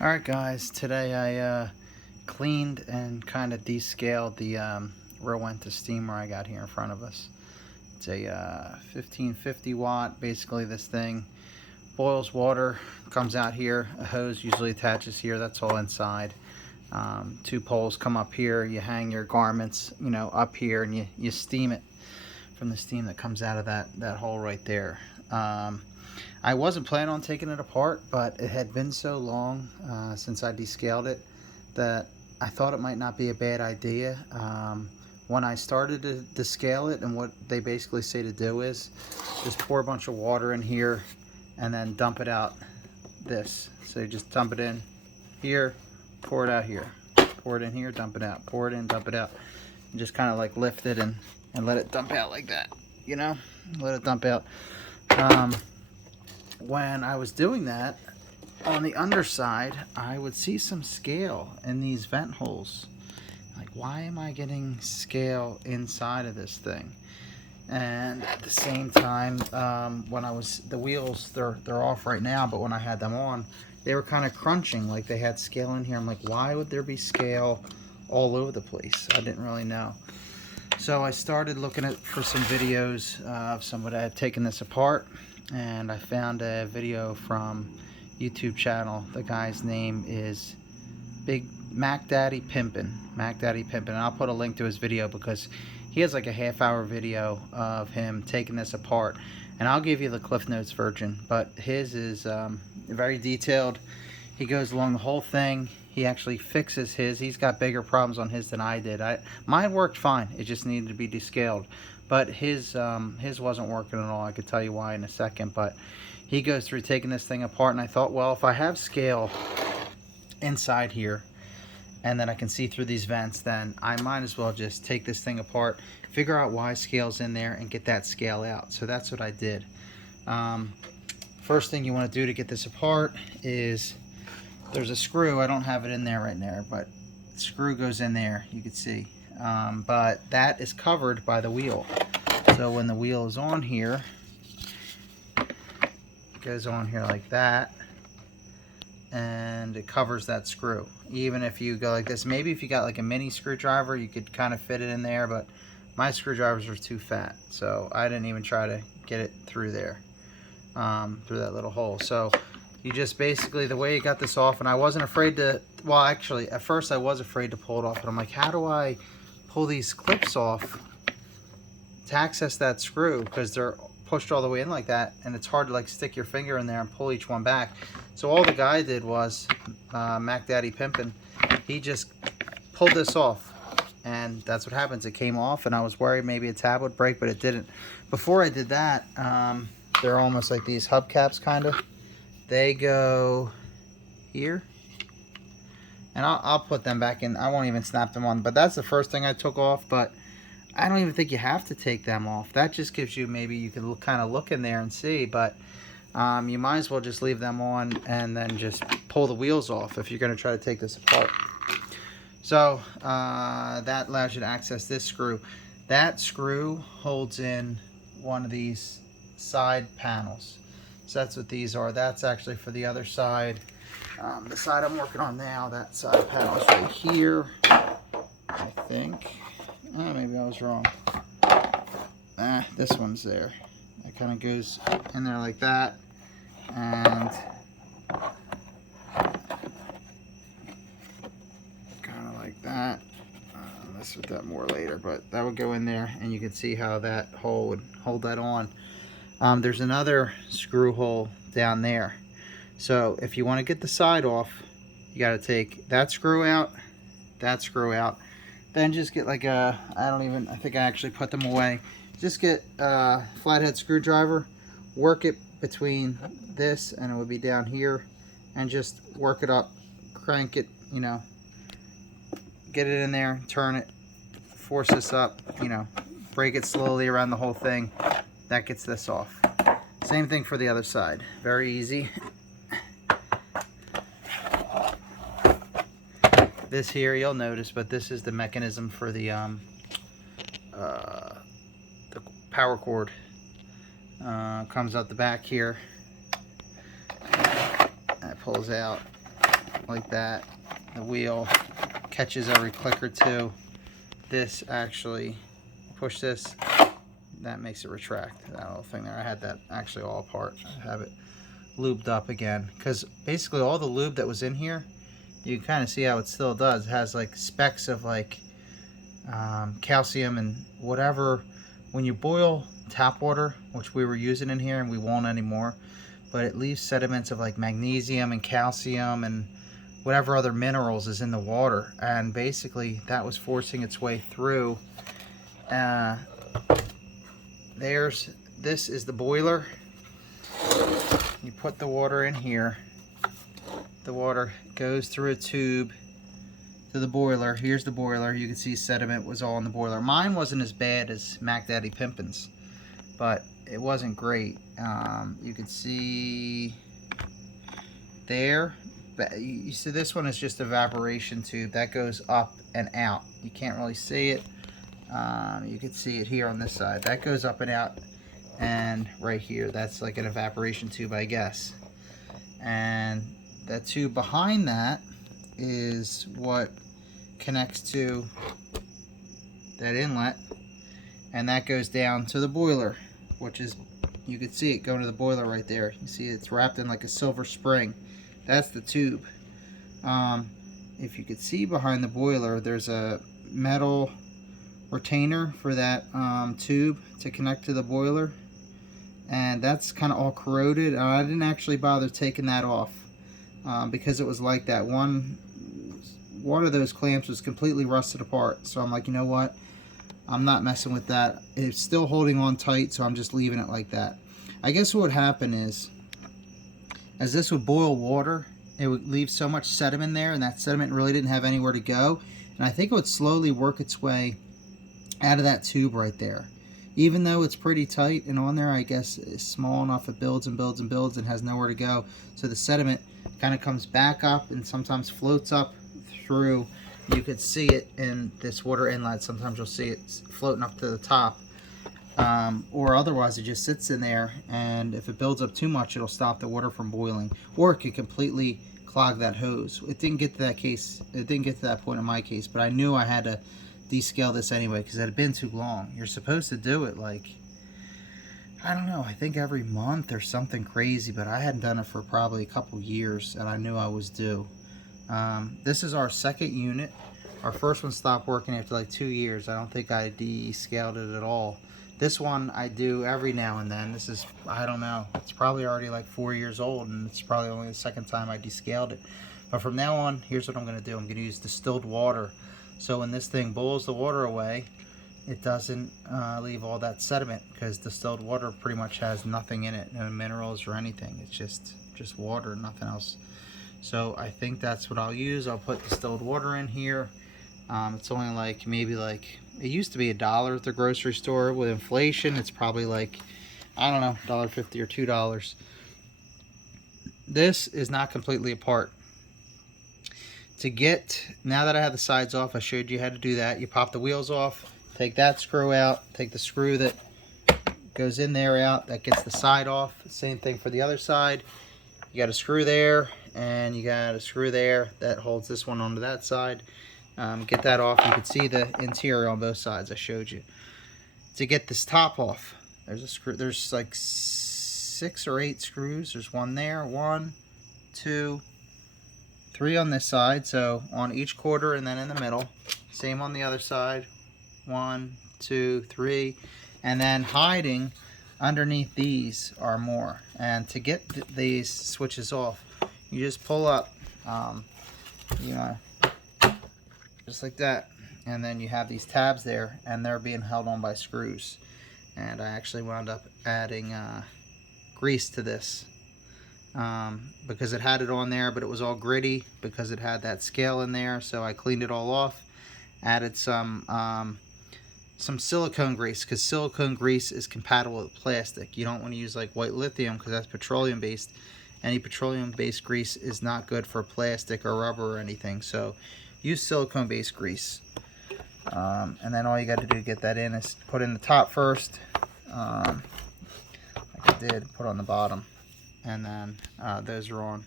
Alright guys, today I cleaned and kind of descaled the Rowenta steamer I got here in front of us. It's a 1550 watt. Basically this thing boils water, comes out here, a hose usually attaches here, that's all inside. Two poles come up here, you hang your garments up here, and you steam it from the steam that comes out of that hole right there. I wasn't planning on taking it apart, but it had been so long since I descaled it that I thought it might not be a bad idea. When I started to descale it, and what they basically say to do is just pour a bunch of water in here and then dump it out this. So you just dump it in here, pour it out here, pour it in here, dump it out, pour it in, dump it out. And just kind of like lift it and let it dump out like that, let it dump out. When I was doing that, on the underside, I would see some scale in these vent holes. Like, why am I getting scale inside of this thing? And at the same time, when the wheels, they're off right now, but when I had them on, they were kind of crunching, like they had scale in here. I'm like, why would there be scale all over the place? I didn't really know. So I started looking for some videos of somebody that had taken this apart, and I found a video from YouTube channel. The guy's name is MacDaddyPimpping. And I'll put a link to his video because he has like a half-hour video of him taking this apart, and I'll give you the Cliff Notes version, but his is very detailed. He goes along the whole thing. He actually fixes his. He's got bigger problems on his than I did. Mine worked fine. It just needed to be descaled. But his wasn't working at all. I could tell you why in a second. But he goes through taking this thing apart, and I thought, well, if I have scale inside here, and then I can see through these vents, then I might as well just take this thing apart, figure out why scale's in there, and get that scale out. So that's what I did. First thing you want to do to get this apart is there's a screw. I don't have it in there right now, but the screw goes in there, you can see. But that is covered by the wheel. So when the wheel is on here, it goes on here like that, and it covers that screw. Even if you go like this, maybe if you got like a mini screwdriver, you could kind of fit it in there, but my screwdrivers are too fat, so I didn't even try to get it through there, through that little hole. So you just basically, the way you got this off, and I wasn't afraid to, well actually at first I was afraid to pull it off, but I'm like, how do I pull these clips off to access that screw, because they're pushed all the way in like that, and it's hard to like stick your finger in there and pull each one back. So all the guy did was, MacDaddyPimpping, he just pulled this off, and that's what happens. It came off, and I was worried maybe a tab would break, but it didn't. Before I did that, they're almost like these hubcaps kind of. They go here, and I'll put them back in. I won't even snap them on, but that's the first thing I took off. But I don't even think you have to take them off. That just gives you, maybe you can kind of look in there and see, but you might as well just leave them on and then just pull the wheels off if you're going to try to take this apart. So that allows you to access this screw. That screw holds in one of these side panels. So that's what these are. That's actually for the other side. The side I'm working on now, that side panel is right here, I think. Maybe I was wrong. This one's there. It kind of goes in there like that, and kind of like that. I'll mess with that more later, but that would go in there, and you can see how that hole would hold that on. There's another screw hole down there. So if you want to get the side off, you got to take that screw out, then just get like a, I think I actually put them away. Just get a flathead screwdriver, work it between this, and it would be down here, and just work it up, crank it, get it in there, turn it, force this up, break it slowly around the whole thing. That gets this off. Same thing for the other side. Very easy. This here, you'll notice, but this is the mechanism for the power cord. Comes out the back here. That pulls out like that. The wheel catches every click or two. This actually, push this, that makes it retract. That little thing there, I had that actually all apart. I have it lubed up again, because basically all the lube that was in here, you can kind of see how it still does. It has like specks of like calcium and whatever. When you boil tap water, which we were using in here and we won't anymore, but it leaves sediments of like magnesium and calcium and whatever other minerals is in the water, and basically that was forcing its way through. This is the boiler. You put the water in here, the water goes through a tube to the boiler. Here's the boiler. You can see sediment was all in the boiler. Mine wasn't as bad as MacDaddyPimpping's, but it wasn't great. You can see there, you see this one is just evaporation tube that goes up and out. You can't really see it. You can see it here on this side. That goes up and out, and right here, that's like an evaporation tube, I guess. And that tube behind that is what connects to that inlet, and that goes down to the boiler, which is, you can see it going to the boiler right there. You see it's wrapped in like a silver spring. That's the tube. If you could see behind the boiler, there's a metal retainer for that tube to connect to the boiler, and that's kind of all corroded. I didn't actually bother taking that off because it was like that. One of those clamps was completely rusted apart, so I'm like, you know what, I'm not messing with that. It's still holding on tight, so I'm just leaving it like that. I guess what would happen is, as this would boil water, it would leave so much sediment there, and that sediment really didn't have anywhere to go, and I think it would slowly work its way out of that tube right there. Even though it's pretty tight and on there, I guess it's small enough, it builds and builds and builds and has nowhere to go, so the sediment kind of comes back up and sometimes floats up through. You could see it in this water inlet. Sometimes you'll see it floating up to the top, or otherwise it just sits in there, and if it builds up too much, it'll stop the water from boiling, or it could completely clog that hose. It didn't get to that case. It didn't get to that point in my case, but I knew I had to descale this anyway because it had been too long. You're supposed to do it like, I don't know, I think every month or something crazy, but I hadn't done it for probably a couple years, and I knew I was due. This is our second unit. Our first one stopped working after like 2 years. I don't think I descaled it at all. This one I do every now and then. This is, I don't know, it's probably already like 4 years old, and it's probably only the second time I descaled it. But from now on, here's what I'm going to do. I'm going to use distilled water. So when this thing boils the water away, it doesn't leave all that sediment, because distilled water pretty much has nothing in it, no minerals or anything. It's just water, nothing else. So I think that's what I'll use. I'll put distilled water in here. It's only like, maybe like, it used to be $1 at the grocery store. With inflation, it's probably like, I don't know, $1.50 or $2. This is not completely apart. To get, now that I have the sides off, I showed you how to do that. You pop the wheels off, take that screw out, take the screw that goes in there out, that gets the side off. Same thing for the other side. You got a screw there, and you got a screw there that holds this one onto that side. Get that off. You can see the interior on both sides. I showed you. To get this top off, there's a screw. There's like 6 or 8 screws. There's one there, 1, 2, 3 on this side. So on each quarter and then in the middle. Same on the other side. 1, 2, 3, and then hiding underneath these are more. And to get these switches off, you just pull up. You know, just like that, and then you have these tabs there, and they're being held on by screws. And I actually wound up adding grease to this because it had it on there, but it was all gritty because it had that scale in there. So I cleaned it all off, added some silicone grease, because silicone grease is compatible with plastic. You don't want to use like white lithium because that's petroleum based. Any petroleum based grease is not good for plastic or rubber or anything. So use silicone based grease, and then all you got to do to get that in is put in the top first, like I did, put on the bottom, and then those are on.